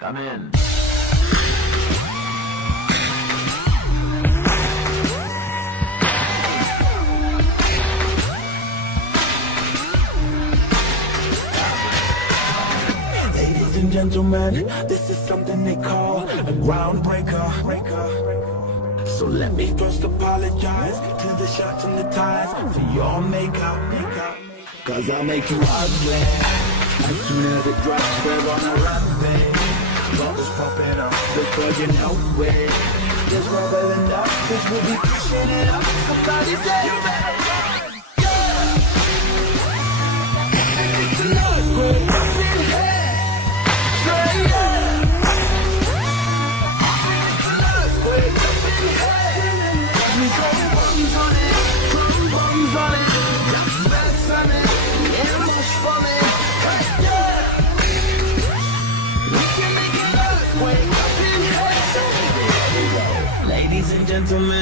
Come in. Ladies and gentlemen, this is something they call a groundbreaker. So let me first apologize to the shots and the ties for your makeup. Cause I'll make you ugly as soon as it drops. We're on a runway, bubbles popping up before you know it. There's rubber enough, cause we'll be pushing it up. Somebody say you better run. It's an earthquake up in here. Ladies and gentlemen.